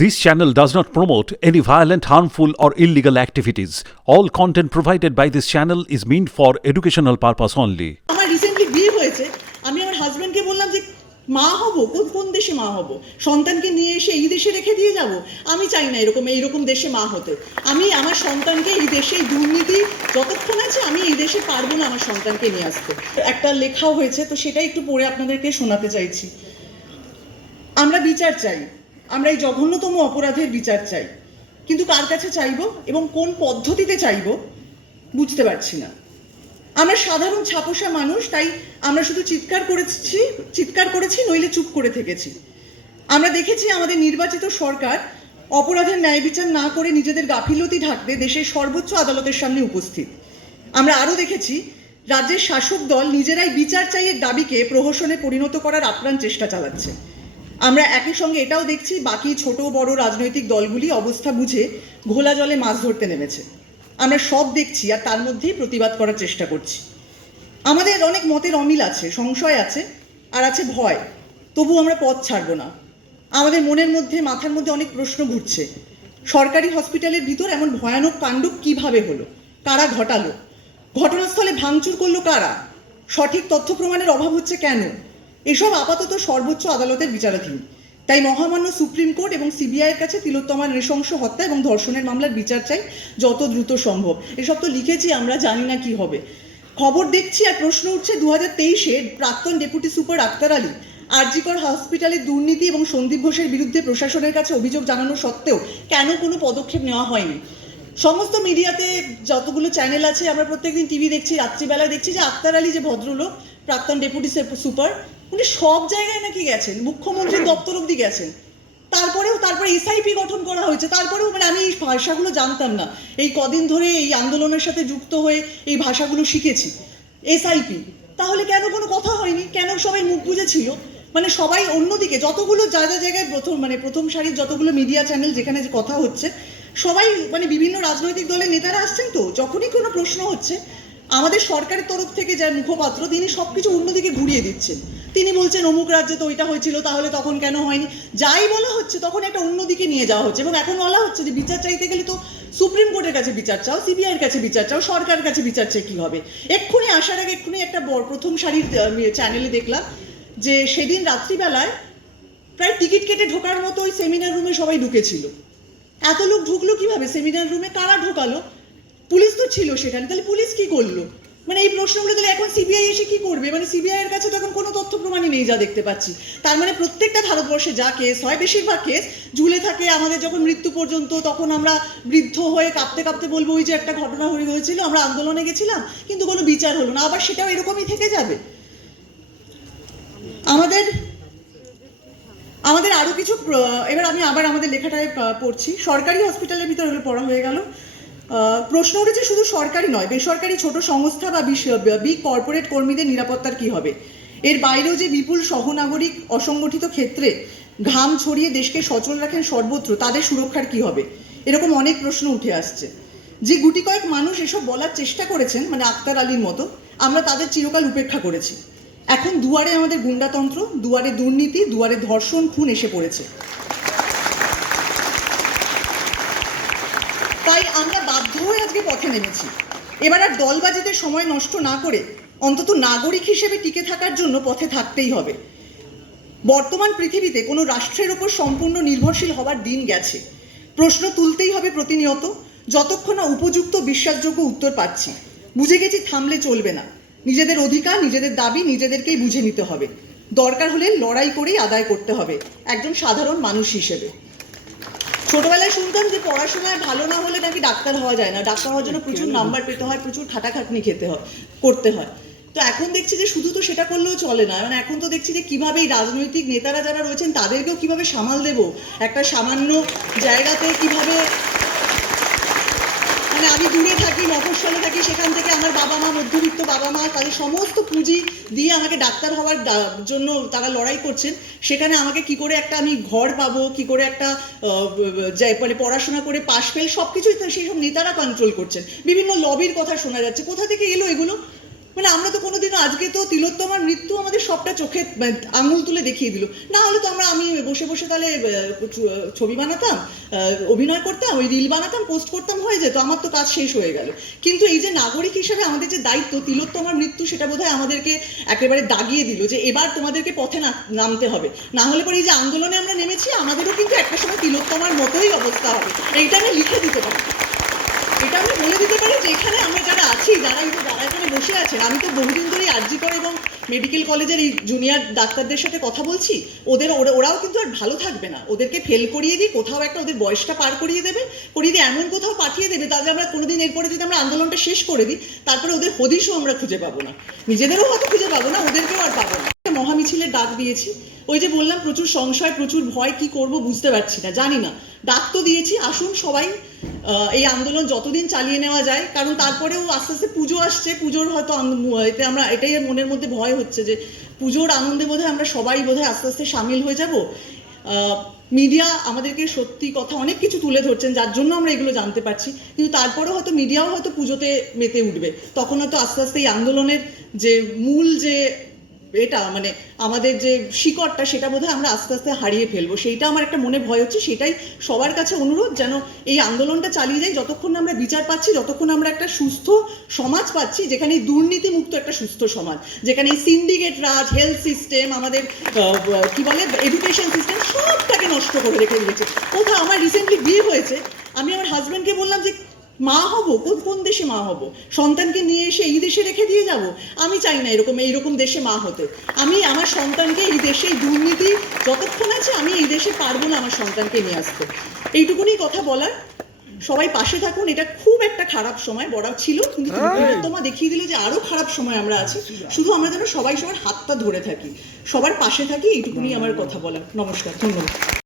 This channel does not promote any violent, harmful, or illegal activities. All content provided by this channel is meant for educational purpose only. আমার recently বিয়ে হয়েছে। আমি আমার হাজব্যান্ডকে বললাম যে মা হব? কোন কোন দেশে মা হব? সন্তানকে নিয়ে এসে এই দেশে রেখে দিয়ে যাব? আমি চাই না এরকম এইরকম দেশে মা হতে। আমি আমার সন্তানকে এই দেশে দুর্নীতি যতক্ষণ আছে আমি এই দেশে পারব না আমার সন্তানকে নিয়ে আসতে। একটা লেখাও হয়েছে তো সেটাই একটু পড়ে আপনাদেরকে শোনাতে চাইছি। আমরা বিচার চাই। আমরা এই জঘন্যতম অপরাধের বিচার চাই। কিন্তু কার কাছে চাইব এবং কোন পদ্ধতিতে চাইব বুঝতে পারছি না। আমরা সাধারণ ছাপোষা মানুষ, তাই আমরা শুধু চিৎকার করেছি চিৎকার করেছি, নইলে চুপ করে থেকেছি। আমরা দেখেছি আমাদের নির্বাচিত সরকার অপরাধের ন্যায় বিচার না করে নিজেদের গাফিলতি ঢাকতে দেশের সর্বোচ্চ আদালতের সামনে উপস্থিত। আমরা আরও দেখেছি, রাজ্যের শাসক দল নিজেরাই বিচার চাইয়ের দাবিকে প্রহসনে পরিণত করার আপ্রাণ চেষ্টা চালাচ্ছে। আমরা একই সঙ্গে এটাও দেখছি, বাকি ছোট বড় রাজনৈতিক দলগুলি অবস্থা বুঝে ঘোলা জলে মাছ ধরতে নেমেছে। আমরা সব দেখছি আর তার মধ্যেই প্রতিবাদ করার চেষ্টা করছি। আমাদের অনেক মতের অমিল আছে, সংশয় আছে, আর আছে ভয়। তবু আমরা পথ ছাড়বো না। আমাদের মনের মধ্যে, মাথার মধ্যে অনেক প্রশ্ন ঘুরছে। সরকারি হসপিটালের ভিতর এমন ভয়ানক কাণ্ড কীভাবে হলো? কারা ঘটালো? ঘটনাস্থলে ভাঙচুর করল কারা? সঠিক তথ্য প্রমাণের অভাব হচ্ছে কেন? এসব আপাতত সর্বোচ্চ আদালতের বিচারাধীন। তাই মহামান্য সুপ্রিম কোর্ট এবং সিবিআইয়ের কাছে তিলোত্তমার নৃশংস হত্যা এবং ধর্ষণের মামলার বিচার চাই যত দ্রুত সম্ভব। এসব তো লিখেছি, আমরা জানি না কি হবে। খবর দেখছি আর প্রশ্ন উঠছে দু হাজার তেইশে প্রাক্তন ডেপুটি সুপার আক্তার আলী আরজিকর হসপিটালে দুর্নীতি এবং সন্দীপ ঘোষের বিরুদ্ধে প্রশাসনের কাছে অভিযোগ জানানো সত্ত্বেও কেন কোনো পদক্ষেপ নেওয়া হয়নি? সমস্ত মিডিয়াতে যতগুলো চ্যানেল আছে আমরা প্রত্যেকদিন টিভি দেখছি রাত্রিবেলায় দেখছি যে আক্তার আলী যে ভদ্রলোক প্রাক্তন ডেপুটি সুপার উনি সব জায়গায় নাকি গেছেন মুখ্যমন্ত্রীর দপ্তর অব্দি গেছেন। তারপরেও তারপরে এসআইপি গঠন করা হয়েছে তারপরেও মানে আমি এই ভাষাগুলো জানতাম না। এই কদিন ধরে এই আন্দোলনের সাথে যুক্ত হয়ে এই ভাষাগুলো শিখেছি এসআইপি তাহলে কেন কোনো কথা হয়নি? কেন সবাই মুখ বুঝেছিল মানে সবাই অন্যদিকে যতগুলো যা যা জায়গায় প্রথম মানে প্রথম সারির যতগুলো মিডিয়া চ্যানেল যেখানে যে কথা হচ্ছে সবাই মানে বিভিন্ন রাজনৈতিক দলের নেতারা আসছেন তো, যখনই কোনো প্রশ্ন হচ্ছে, আমাদের সরকারের তরফ থেকে যার মুখপাত্র, তিনি সব কিছু অন্যদিকে ঘুরিয়ে দিচ্ছেন। তিনি বলছেন, অমুক রাজ্যে তো ওইটা হয়েছিল, তাহলে তখন কেন হয়নি? যাই বলা হচ্ছে, তখন একটা অন্যদিকে নিয়ে যাওয়া হচ্ছে এবং এখন বলা হচ্ছে যে বিচার চাইতে গেলে তো সুপ্রিম কোর্টের কাছে বিচার চাও, সিবিআইয়ের কাছে বিচার চাও, সরকারের কাছে বিচার চেয়ে কী হবে? এক্ষুনি, আসার আগে এক্ষুনি একটা প্রথম সারির চ্যানেলে দেখলাম যে সেদিন রাত্রিবেলায় প্রায় টিকিট কেটে ঢোকার মতো ওই সেমিনার রুমে সবাই ঢুকেছিল। এত লোক ঢুকলো কীভাবে? সেমিনার রুমে কারা ঢোকালো? পুলিশ তো ছিল সেখানে, তাহলে পুলিশ কি করল? মানে এই প্রশ্নগুলো তাহলে এখন সিবিআই এসে কি করবে? মানে সিবিআই এর কাছে তো এখন কোনো তথ্য প্রমাণই নেই যা দেখতে পাচ্ছি। তার মানে প্রত্যেকটা ভারতবর্ষে যা কেস হয়, বেশিরভাগ কেস ঝুলে থাকে আমাদের যখন মৃত্যু পর্যন্ত, তখন আমরা বৃদ্ধ হয়ে কাঁপতে কাঁপতে বলব, ওই যে একটা ঘটনা হয়ে হয়েছিল, আমরা আন্দোলনে গেছিলাম, কিন্তু কোনো বিচার হলো না। আবার সেটাও এরকমই থেকে যাবে। আমাদের আমাদের আরও কিছু এবার আমি আবার আমাদের লেখাটায় পড়ছি। সরকারি হসপিটালের ভিতরে পড়া হয়ে গেল। প্রশ্ন উঠেছে শুধু সরকারি নয়, বেসরকারি ছোট সংস্থা বা বিগ কর্পোরেট কর্মীদের নিরাপত্তার কি হবে? এর বাইরেও যে বিপুল সহনাগরিক অসংগঠিত ক্ষেত্রে ঘাম ছড়িয়ে দেশকে সচল রাখেন সর্বত্র, তাদের সুরক্ষার কি হবে? এরকম অনেক প্রশ্ন উঠে আসছে। যে গুটি কয়েক মানুষ এসব বলার চেষ্টা করেছেন মানে আক্তার আলীর মতো, আমরা তাদের চিরকাল উপেক্ষা করেছি। এখন দুয়ারে আমাদের গুন্ডাতন্ত্র, দুয়ারে দুর্নীতি, দুয়ারে ধর্ষণ, খুন এসে পড়েছে। তাই আমরা বাধ্য হয়ে আজকে পথে নেমেছি। এবার আর দলবাজিতে সময় নষ্ট না করে অন্তত নাগরিক হিসেবে টিকে থাকার জন্য পথে থাকতেই হবে। বর্তমান পৃথিবীতে কোনো রাষ্ট্রের ওপর সম্পূর্ণ নির্ভরশীল হবার দিন গেছে। প্রশ্ন তুলতেই হবে প্রতিনিয়ত, যতক্ষণ না উপযুক্ত বিশ্বাসযোগ্য উত্তর পাচ্ছি। বুঝে গেছি থামলে চলবে না। নিজেদের অধিকার, নিজেদের দাবি নিজেদেরকেই বুঝে নিতে হবে। দরকার হলে লড়াই করেই আদায় করতে হবে, একজন সাধারণ মানুষ হিসেবে। ছোটবেলায় শুনতাম যে পড়াশোনায় ভালো না হলে নাকি ডাক্তার হওয়া যায় না। ডাক্তার হওয়ার জন্য প্রচুর নাম্বার পেতে হয়, প্রচুর খাটাখাটনি খেতে হয়, করতে হয়। তো এখন দেখছি যে শুধু তো সেটা করলেও চলে না। মানে এখন তো দেখছি যে কীভাবে এই রাজনৈতিক নেতারা যারা রয়েছেন, তাদেরকেও কীভাবে সামাল দেব? একটা সামান্য জায়গাতে কীভাবে মানে আমি থাকি মফস্বলে থাকি, সেখান থেকে আমার বাবা মা, মধ্যবিত্ত বাবা মা, তাদের সমস্ত পুঁজি দিয়ে আমাকে ডাক্তার হওয়ার জন্য তারা লড়াই করছেন। সেখানে আমাকে কি করে একটা আমি ঘর পাবো, কি করে একটা মানে পড়াশোনা করে পাশ ফেল সব কিছুই সেই সব নেতারা কন্ট্রোল করছেন। বিভিন্ন লবির কথা শোনা যাচ্ছে। কোথা থেকে এলো এগুলো? মানে আমরা তো কোনোদিনও আজকে তো তিলোত্তমার মৃত্যু আমাদের সবটা চোখে মানে, আঙুল তুলে দেখিয়ে দিল। না হলে তো আমরা আমি বসে বসে তাহলে ছবি বানাতাম অভিনয় করতাম ওই রিল বানাতাম পোস্ট করতাম হয়ে যেত আমার তো কাজ শেষ হয়ে গেল। কিন্তু এই যে নাগরিক হিসাবে আমাদের যে দায়িত্ব তিলোত্তমার মৃত্যু সেটা বোধহয় আমাদেরকে একেবারে দাগিয়ে দিল যে এবার তোমাদেরকে পথে নামতে হবে। না হলে পরে এই যে আন্দোলনে আমরা নেমেছি আমাদেরও কিন্তু একটা সময় তিলোত্তমার মতোই অবস্থা হবে। এইটা আমি লিখে দিতে পারি। এটা আমি বলে দিতে পারি যে এখানে আমরা আছি যারা এই যারা এখানে বসে আছেন আমি তো বহুদিন ধরেই আর্জি করে এবং মেডিকেল কলেজের এই জুনিয়র ডাক্তারদের সাথে কথা বলছি, ওদের ওরাও কিন্তু আর ভালো থাকবে না। ওদেরকে ফেল করিয়ে দিই কোথাও একটা ওদের বয়সটা পার করিয়ে দেবে, করিয়ে দিয়ে এমন কোথাও পাঠিয়ে দেবে, তাহলে আমরা কোনোদিন এরপরে যদি আমরা আন্দোলনটা শেষ করে দিই, তারপরে ওদের হদিশও আমরা খুঁজে পাবো না। নিজেদেরও হয়তো খুঁজে পাবো না, ওদেরকেও আর পাবো না। মহামিছিলের ডাক দিয়েছি। ওই যে বললাম, প্রচুর সংশয়, প্রচুর ভয়, কি করব বুঝতে পারছি না, জানি না। ডাক তো দিয়েছি, আসুন সবাই এই আন্দোলন যতদিন চালিয়ে নেওয়া যায়, কারণ তারপরেও আস্তে আস্তে পুজো আসছে, পুজোর হয়তো এতে আমরা, এটাই মনের মধ্যে ভয় হচ্ছে যে পুজোর আনন্দে বোধহয় আমরা সবাই বোধহয় আস্তে আস্তে সামিল হয়ে যাব। মিডিয়া আমাদেরকে সত্যি কথা অনেক কিছু তুলে ধরছেন, যার জন্য আমরা এগুলো জানতে পারছি। কিন্তু তারপরেও হয়তো মিডিয়াও হয়তো পুজোতে মেতে উঠবে। তখন হয়তো আস্তে আস্তে এই আন্দোলনের যে মূল যে এটা মানে আমাদের যে শিকড়টা, সেটা বোধহয় আমরা আস্তে আস্তে হারিয়ে ফেলব। সেইটা আমার একটা মনে ভয় হচ্ছে, সেটাই সবার কাছে অনুরোধ যেন এই আন্দোলনটা চালিয়ে যাই যতক্ষণ আমরা বিচার পাচ্ছি যতক্ষণ আমরা একটা সুস্থ সমাজ পাচ্ছি, যেখানে দুর্নীতিমুক্ত একটা সুস্থ সমাজ, যেখানে এই সিন্ডিকেট রাজ হেলথ সিস্টেম আমাদের কি বলে এডুকেশন সিস্টেম সবটাকে নষ্ট করে রেখে দিয়েছে। কোথাও আমার রিসেন্টলি বিয়ে হয়েছে, আমি আমার হাজব্যান্ডকে বললাম যে মা হব? কোন কোন দেশে মা হব? সন্তানকে নিয়ে এসে এই দেশে রেখে দিয়ে যাব? আমি চাই না এরকম এইরকম দেশে মা হতে। আমি আমার সন্তানকে এই দেশে দুর্নীতি যতক্ষণ আছে আমি এই দেশে পারব না আমার সন্তানকে নিয়ে আসতে। এইটুকুনি কথা বলার। সবাই পাশে থাকুন। এটা খুব একটা খারাপ সময় বড় ছিল কিন্তু তোমা দেখিয়ে দিল যে আরও খারাপ সময় আমরা আছি। শুধু আমরা যেন সবাই সবার হাতটা ধরে থাকি। সবার পাশে থাকি এইটুকুনি আমার কথা বলা নমস্কার ধন্যবাদ।